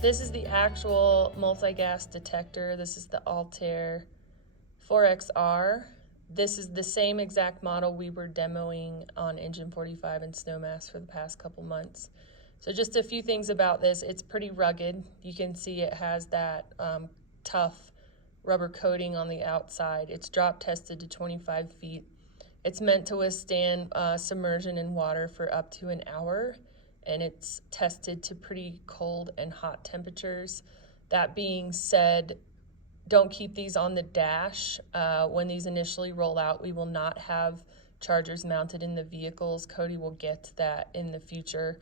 This is the actual multi-gas detector. This is the Altair 4XR. This is the same exact model we were demoing on Engine 45 and Snowmass for the past couple months. So just a few things about this. It's pretty rugged. You can see it has that tough rubber coating on the outside. It's drop tested to 25 feet. It's meant to withstand submersion in water for up to an hour, and it's tested to pretty cold and hot temperatures. That being said, don't keep these on the dash. When these initially roll out, we will not have chargers mounted in the vehicles. Cody will get to that in the future,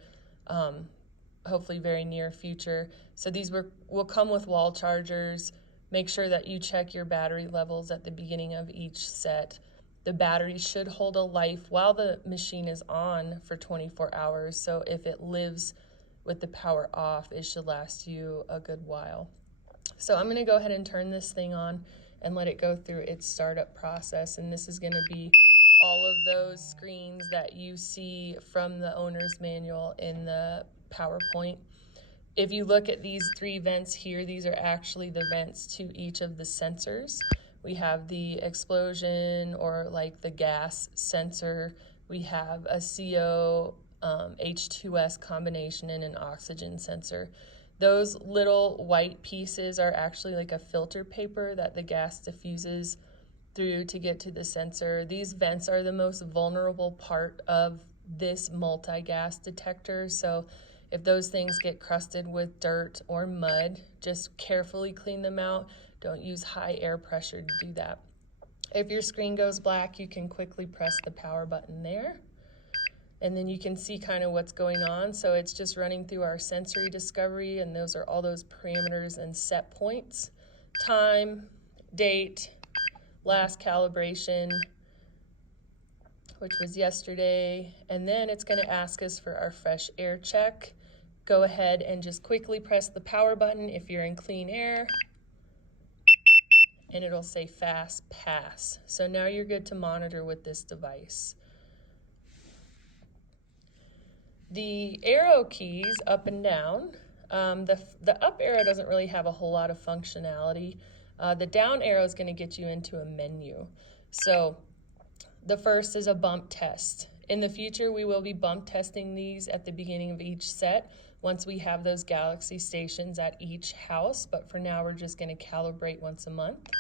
hopefully very near future. So these will come with wall chargers. Make sure that you check your battery levels at the beginning of each set. The battery should hold a life while the machine is on for 24 hours. So if it lives with the power off, it should last you a good while. So I'm going to go ahead and turn this thing on and let it go through its startup process. And this is going to be all of those screens that you see from the owner's manual in the PowerPoint. If you look at these three vents here, these are actually the vents to each of the sensors. We have the explosion or like the gas sensor. We have a CO H2S combination and an oxygen sensor. Those little white pieces are actually like a filter paper that the gas diffuses through to get to the sensor. These vents are the most vulnerable part of this multi-gas detector. So if those things get crusted with dirt or mud, just carefully clean them out. Don't use high air pressure to do that. If your screen goes black, you can quickly press the power button there. And then you can see kind of what's going on. So it's just running through our sensory discovery, and those are all those parameters and set points. Time, date, last calibration, which was yesterday. And then it's going to ask us for our fresh air check. Go ahead and just quickly press the power button if you're in clean air, and it'll say fast pass. So now you're good to monitor with this device. The arrow keys up and down, the up arrow doesn't really have a whole lot of functionality. The down arrow is going to get you into a menu. So the first is a bump test. In the future, we will be bump testing these at the beginning of each set once we have those Galaxy stations at each house, but for now we're just going to calibrate once a month.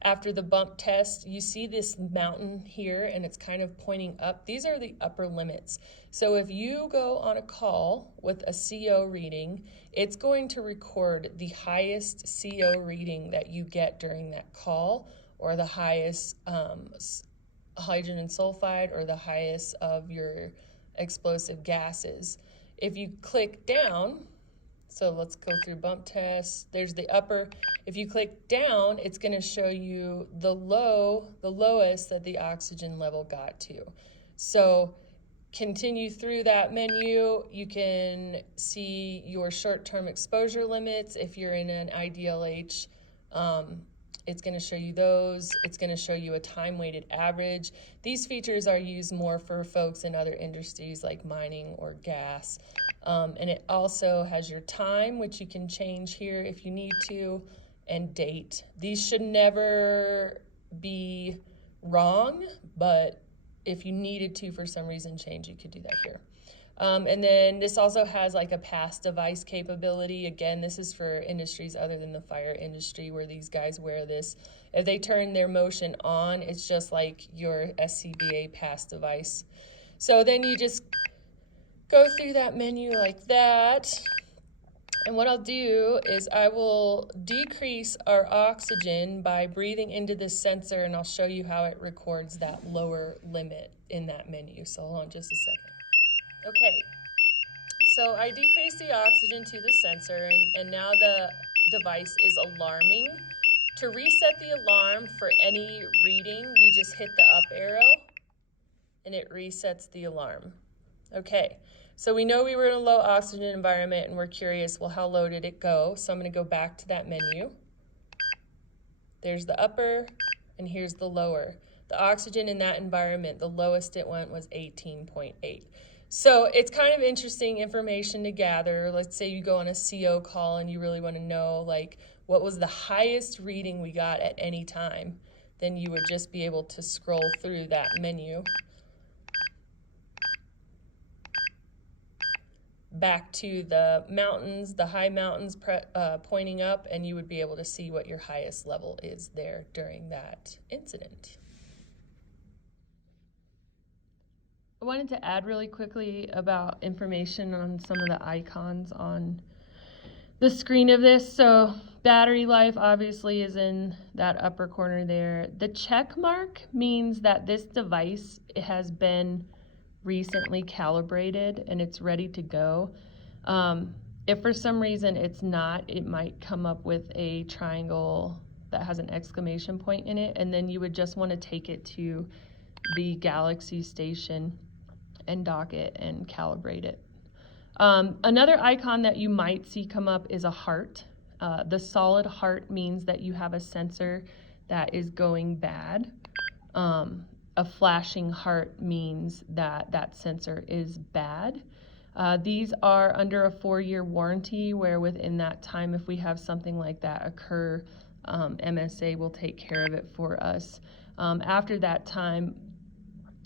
After the bump test, you see this mountain here and it's kind of pointing up. These are the upper limits. So if you go on a call with a CO reading, it's going to record the highest CO reading that you get during that call, or the highest hydrogen sulfide, or the highest of your explosive gases. If you click down, so let's go through bump tests. There's the upper. If you click down, it's going to show you the lowest that the oxygen level got to. So continue through that menu. You can see your short-term exposure limits. If you're in an IDLH, it's going to show you those. It's going to show you a time-weighted average. These features are used more for folks in other industries like mining or gas. And it also has your time, which you can change here if you need to, and date. These should never be wrong, but if you needed to for some reason change, you could do that here. And then this also has like a pass device capability. Again, this is for industries other than the fire industry where these guys wear this. If they turn their motion on, it's just like your SCBA pass device. So then you just go through that menu like that. And what I'll do is I will decrease our oxygen by breathing into this sensor, and I'll show you how it records that lower limit in that menu. So hold on just a second. Okay, so I decreased the oxygen to the sensor, and now the device is alarming. To reset the alarm for any reading, you just hit the up arrow, and it resets the alarm. Okay, so we know we were in a low oxygen environment, and we're curious, well, how low did it go? So I'm going to go back to that menu. There's the upper, and here's the lower. The oxygen in that environment, the lowest it went was 18.8. So it's kind of interesting information to gather. Let's say you go on a CO call and you really want to know like what was the highest reading we got at any time. Then you would just be able to scroll through that menu back to the mountains, the high mountains pointing up, and you would be able to see what your highest level is there during that incident. I wanted to add really quickly about information on some of the icons on the screen of this. So battery life obviously is in that upper corner there. The check mark means that this device has been recently calibrated and it's ready to go. If for some reason it's not, it might come up with a triangle that has an exclamation point in it, and then you would just want to take it to the Galaxy station and dock it and calibrate it. Another icon that you might see come up is a heart. The solid heart means that you have a sensor that is going bad. A flashing heart means that that sensor is bad. These are under a 4-year warranty, where within that time, if we have something like that occur, MSA will take care of it for us. After that time,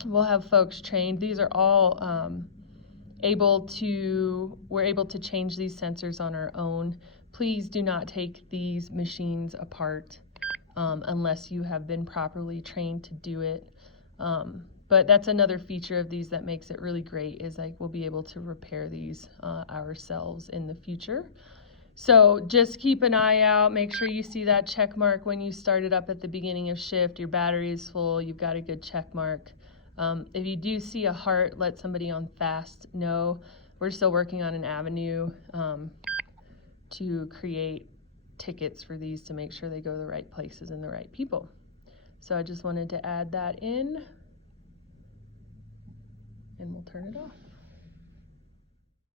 we'll have folks trained. These are all we're able to change these sensors on our own. Please do not take these machines apart unless you have been properly trained to do it. But that's another feature of these that makes it really great, is like we'll be able to repair these ourselves in the future. So just keep an eye out. Make sure you see that check mark when you start it up at the beginning of shift. Your battery is full. You've got a good check mark. If you do see a heart, let somebody on fast know. We're still working on an avenue to create tickets for these to make sure they go to the right places and the right people. So I just wanted to add that in, and we'll turn it off.